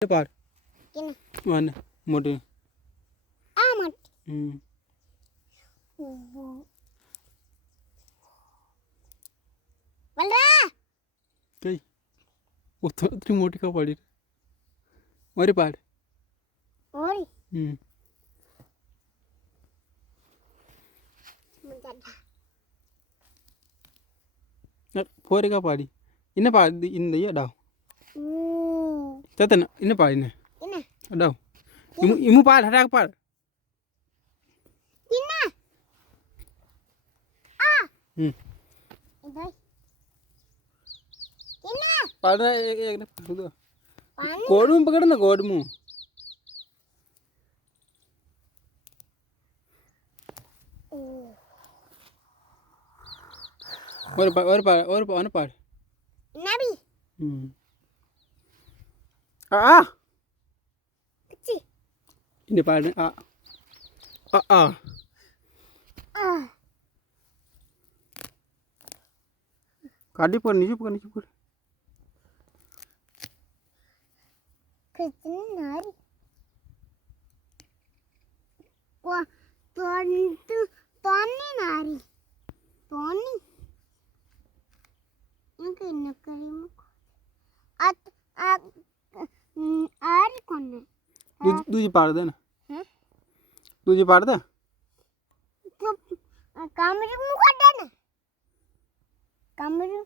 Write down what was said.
पार किने वन मोटे आमट बलरा कई उतनी मोटी का पड़ी और पार और फोरे का पाड़ी इन्हें पार इन दिया डाव ततन इन्हें पार इन्हें किने डाव इमु पार हटा के पार किने आ इधर किने पार एक ने पकड़ दो पानी कोड में पकड़ ना कोड में और पार नबी आ अच्छी इन्हें पार आ आ आ काटी पर नीचे पर कितनी नारी को तोनी नारी तोनी इनके नकली मुख अत आर कौन है दूजी पार दे ना हैं दूजी पार दे तो कामरू मुख हटा ना कामरू